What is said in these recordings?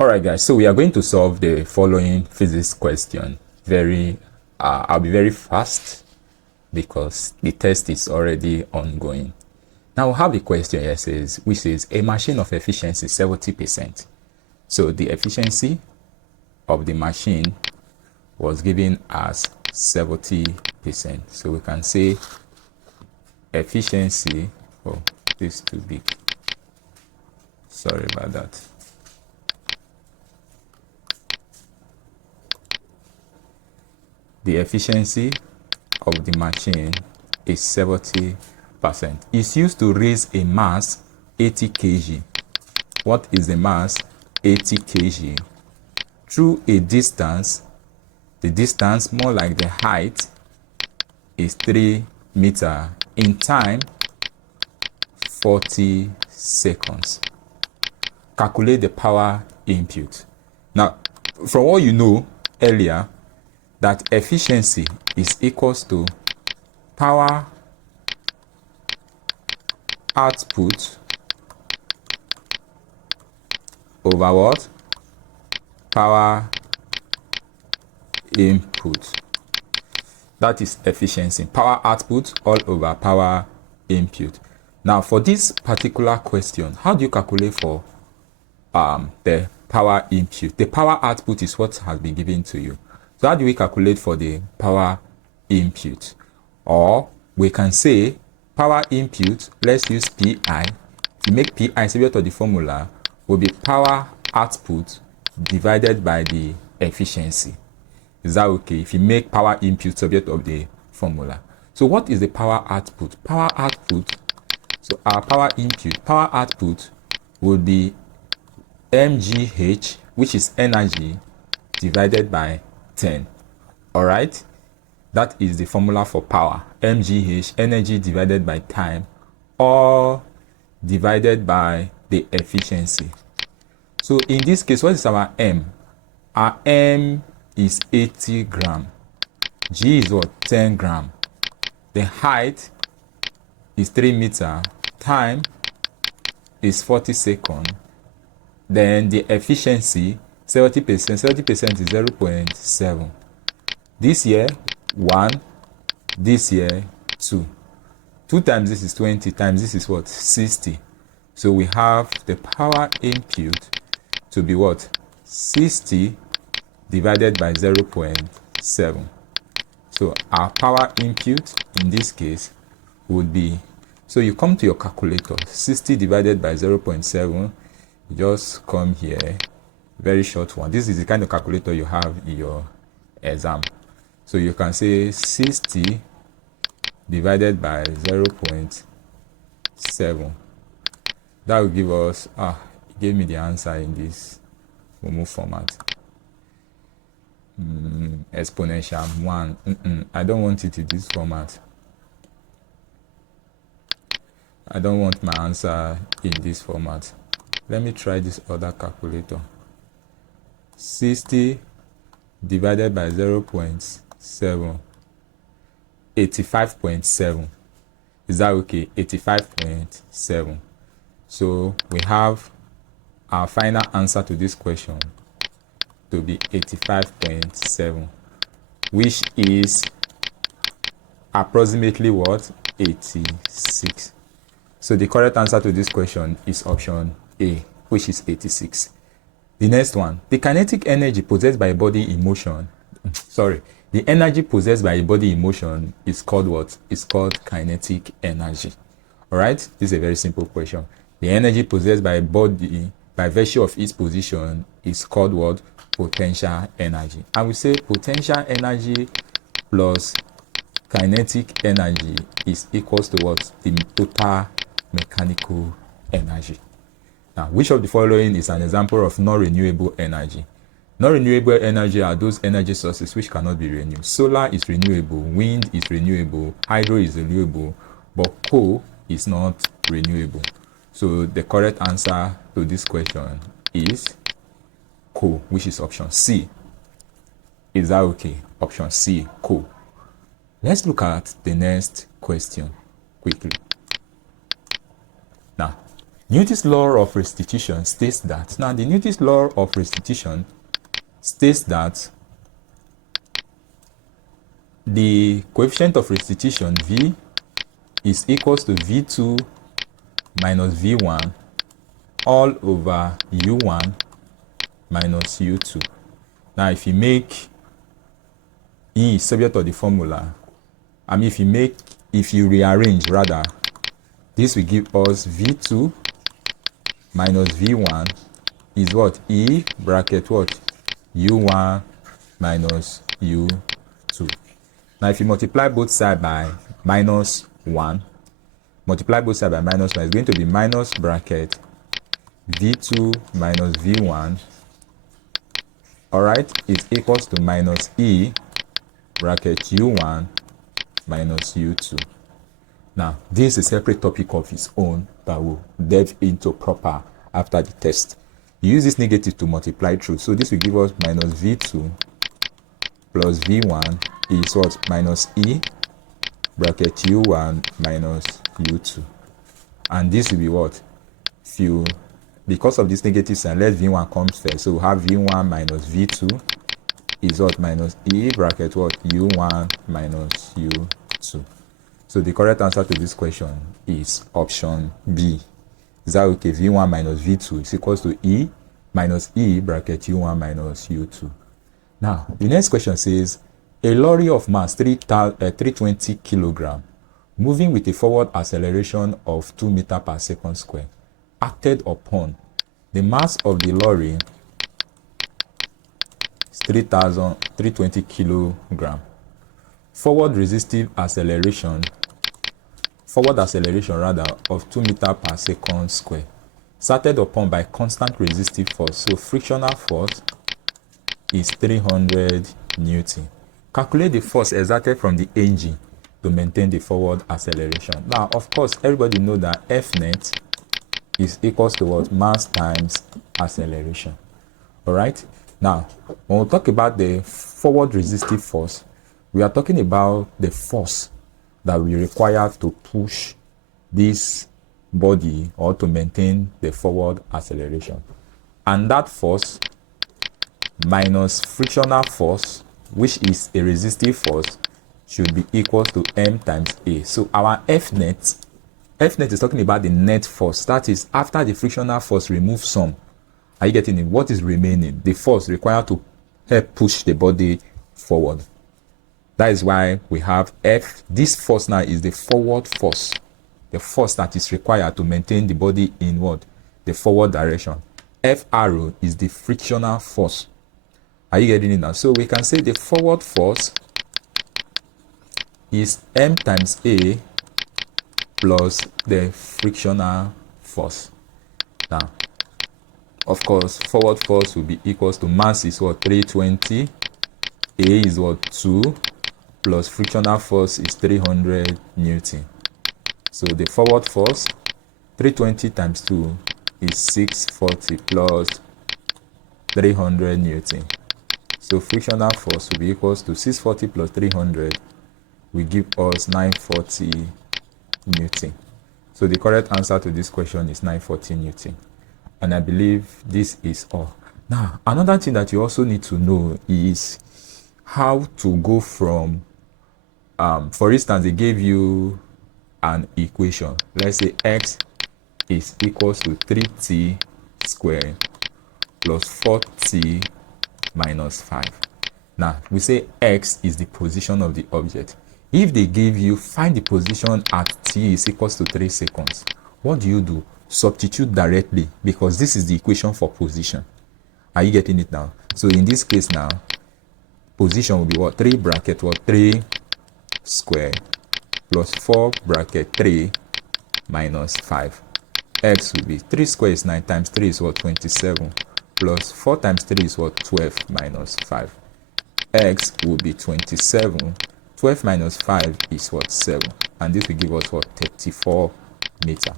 Alright guys, so we are going to solve the following physics question. I'll be very fast because the test is already ongoing. Now we have the question here which says a machine of efficiency 70%. So the efficiency of the machine was given as 70%. So we can say efficiency, oh, this is too big. Sorry about that. The efficiency of the machine is 70%. It's used to raise a mass 80 kg. What is the mass? 80 kg. Through a distance, the distance, more like the height, is 3 meters. In time, 40 seconds. Calculate the power input. Now, from what you know earlier, that efficiency is equals to power output over what? Power input. That is efficiency. Power output all over power input. Now, for this particular question, how do you calculate for the power input? The power output is what has been given to you. So how do we calculate for the power input? Or we can say power input, let's use PI. To make PI subject of the formula will be power output divided by the efficiency. Is that okay? If you make power input subject of the formula. So what is the power output? Power output, so our power input, power output would be mgh, which is energy, divided by 10. All right, that is the formula for power. mgh, energy divided by time, or divided by the efficiency. So in this case, what is our m? Our m is 80 gram. G is what? 10 gram. The height is 3 meters. Time is 40 seconds. Then the efficiency 70%. 70% is 0.7. This year 1. This year 2. 2 times this is 20 times this is what? 60. So we have the power input to be what? 60 divided by 0.7. So our power input in this case would be, so you come to your calculator, 60 divided by 0.7, you just come here, very short one. This is the kind of calculator you have in your exam. So you can say 60 divided by 0.7. That will give us, it gave me the answer in this Momo format. Exponential 1. I don't want it in this format. I don't want my answer in this format. Let me try this other calculator. 60 divided by 0.7. 85.7. Is that okay? 85.7. So we have our final answer to this question to be 85.7, which is approximately what? 86. So the correct answer to this question is option A, which is 86. The next one, the kinetic energy possessed by a body in motion, the energy possessed by a body in motion is called what? It's called kinetic energy. All right, this is a very simple question. The energy possessed by a body by virtue of its position is called what? Potential energy. I will say potential energy plus kinetic energy is equals to what? The total mechanical energy. Now, which of the following is an example of non-renewable energy? Non-renewable energy are those energy sources which cannot be renewed. Solar is renewable, wind is renewable, hydro is renewable, but coal is not renewable. So the correct answer to this question is coal, which is option C. Is that okay? Option C, coal. Let's look at the next question quickly. Now, Newton's law of restitution states that, now the Newton's law of restitution states that the coefficient of restitution V is equals to V2 minus V1 all over U1 minus U2. Now if you make E subject of the formula, if you rearrange rather, this will give us V2 minus V1 is what? E bracket what? U1 minus U2. Now if you multiply both sides by minus 1, multiply both sides by minus 1, it's going to be minus bracket V2 minus V1, alright, is equals to minus E bracket U1 minus U2. Now, this is a separate topic of its own that we'll delve into proper after the test. You use this negative to multiply through. So this will give us minus V2 plus V1 is what? Minus E bracket U1 minus U2. And this will be what? Because of this negative sign, let V1 comes first. So we have V1 minus V2 is what? Minus E bracket what? U1 minus U2. So the correct answer to this question is option B. Is that okay? V1 minus V2 is equals to E minus E bracket U1 minus U2. Now, the next question says, a lorry of mass 320 kilogram moving with a forward acceleration of 2 meters per second square acted upon. The mass of the lorry is 320 kilogram. Forward acceleration rather of 2 meters per second square, started upon by constant resistive force. So frictional force is 300 Newton. Calculate the force exerted from the engine to maintain the forward acceleration. Now, of course, everybody knows that F net is equals to what? Mass times acceleration. All right. Now, when we talk about the forward resistive force, we are talking about the force that we require to push this body or to maintain the forward acceleration. And that force minus frictional force, which is a resistive force, should be equal to M times A. So our F net is talking about the net force. That is, after the frictional force removes some. Are you getting it? What is remaining? The force required to help push the body forward. That is why we have F. This force now is the forward force. The force that is required to maintain the body in what? The forward direction. F arrow is the frictional force. Are you getting it now? So we can say the forward force is M times A plus the frictional force. Now, of course, forward force will be equals to mass is what? 320. A is what? 2. Plus frictional force is 300 Newton. So the forward force, 320 times 2 is 640 plus 300 Newton. So frictional force will be equals to 640 plus 300 will give us 940 Newton. So the correct answer to this question is 940 Newton. And I believe this is all. Now, another thing that you also need to know is how to go from for instance, they gave you an equation. Let's say x is equals to 3t squared plus 4t minus 5. Now, we say x is the position of the object. If they give you find the position at t is equals to 3 seconds, what do? Substitute directly, because this is the equation for position. Are you getting it now? So in this case now, position will be what? 3 bracket what? 3 square plus 4 bracket 3 minus 5. X will be 3 square is 9 times 3 is what? 27 plus 4 times 3 is what? 12 minus 5. X will be 27. 12 minus 5 is what? 7. And this will give us what? 34 meters.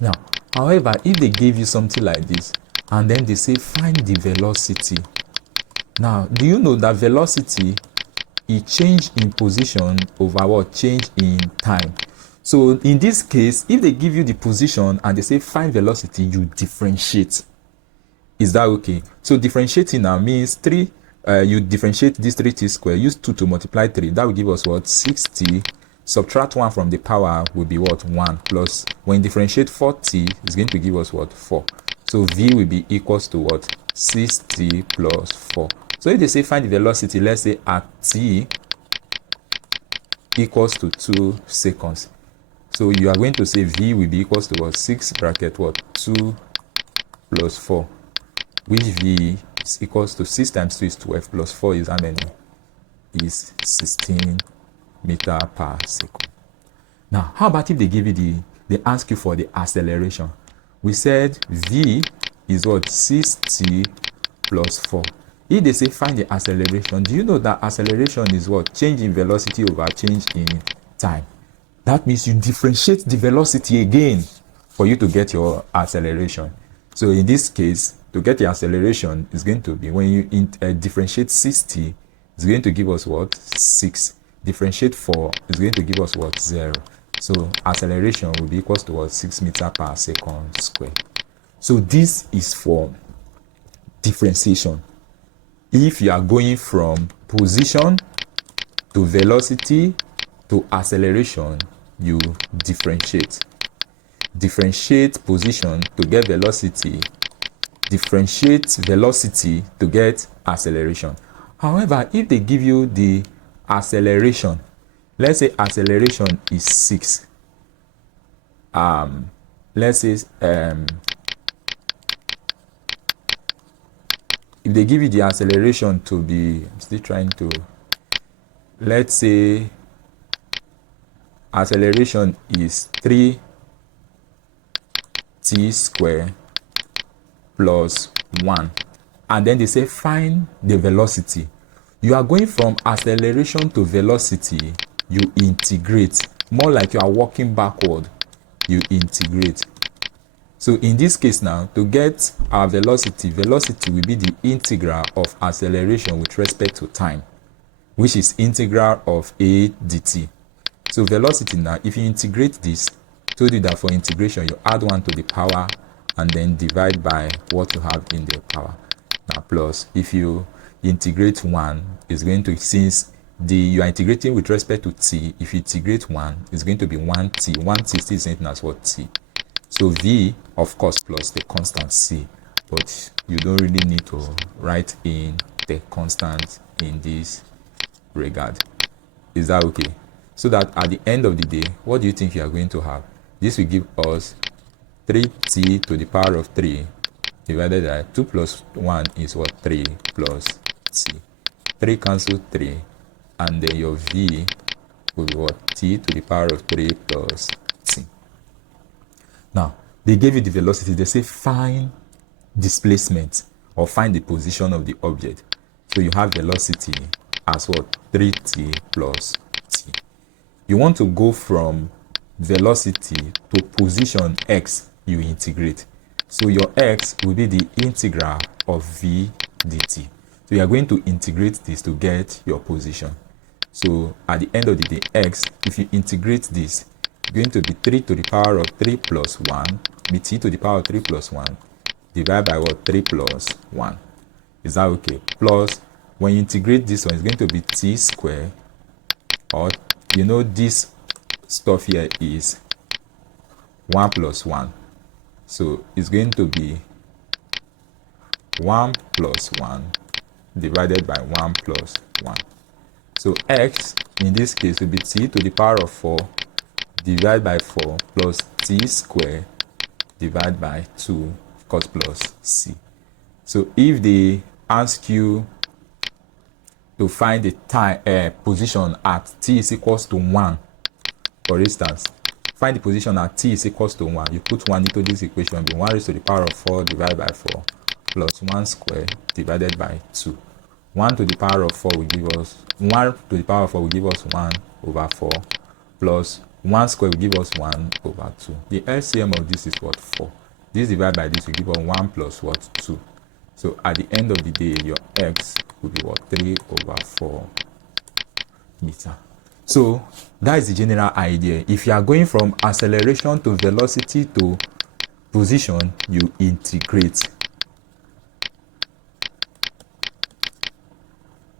Now, however, if they give you something like this and then they say find the velocity. Now, do you know that velocity is change in position over what? Change in time. So in this case, if they give you the position and they say find velocity, you differentiate. Is that okay? So differentiating now means 3, you differentiate this 3t square, use 2 to multiply 3, that will give us what? 6t. Subtract 1 from the power will be what? 1, plus when you differentiate 4t, it's going to give us what? 4. So v will be equals to what? 6t plus 4. So if they say find the velocity, let's say at t equals to 2 seconds. So you are going to say v will be equals to what? 6 bracket what? 2 plus 4, which v is equals to 6 times 2 is 12 plus 4 is how many? Is 16 meter per second. Now, how about if they give you they ask you for the acceleration? We said v is what? 6t plus 4. If they say find the acceleration, do you know that acceleration is what? Change in velocity over change in time. That means you differentiate the velocity again for you to get your acceleration. So in this case, to get the acceleration is going to be, when you differentiate 6t, it's going to give us what? 6. Differentiate 4 is going to give us what? 0. So acceleration will be equals to what? 6 meters per second squared. So this is for differentiation. If you are going from position to velocity to acceleration, you differentiate. Differentiate position to get velocity. Differentiate velocity to get acceleration. However, if they give you the acceleration, let's say acceleration is 6. Let's say if they give you the acceleration to be, I'm still trying to, let's say acceleration is 3t squared plus 1, and then they say find the velocity. You are going from acceleration to velocity, you integrate, more like you are walking backward, you integrate. So in this case now, to get our velocity will be the integral of acceleration with respect to time, which is integral of a dt. So velocity now, if you integrate this, told you that for integration you add 1 to the power and then divide by what you have in the power. Now plus, if you integrate 1, it's going to, since you are integrating with respect to t, if you integrate 1, it's going to be 1t. 1t is still written as what? T. So v, of course, plus the constant c, but you don't really need to write in the constant in this regard. Is that okay? So that at the end of the day, what do you think you are going to have? This will give us 3t to the power of 3 divided by 2 plus 1 is what? 3 plus t. 3 cancel 3, and then your v will be what? T to the power of 3 plus t. Now, they gave you the velocity. They say find displacement or find the position of the object. So you have velocity as what? 3t plus t. You want to go from velocity to position x, you integrate. So your x will be the integral of v dt. So you are going to integrate this to get your position. So at the end of the day, x, if you integrate this, going to be 3 to the power of 3 plus 1, be t to the power of 3 plus 1, divided by what? 3 plus 1. Is that okay? Plus, when you integrate this one, it's going to be t squared, or, you know, this stuff here is 1 plus 1. So it's going to be 1 plus 1 divided by 1 plus 1. So x, in this case, will be t to the power of 4 divided by 4 plus t squared divided by 2, of course, plus c. So if they ask you to find the time position at t is equals to 1, for instance, find the position at t is equals to 1, you put 1 into this equation, will be 1 raised to the power of 4 divided by 4 plus 1 squared divided by 2. 1 to the power of 4 will give us 1 to the power of 4 will give us 1 over 4 plus 1 square will give us 1 over 2. The LCM of this is what? 4. This divided by this will give us 1 plus what? 2. So at the end of the day, your x will be what? 3 over 4 meter. So that is the general idea. If you are going from acceleration to velocity to position, you integrate.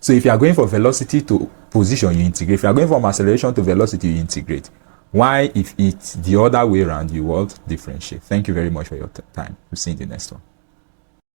So if you are going from velocity to position, you integrate. If you are going from acceleration to velocity, you integrate. Why, if it's the other way around, you will differentiate. Thank you very much for your time. We'll see you in the next one.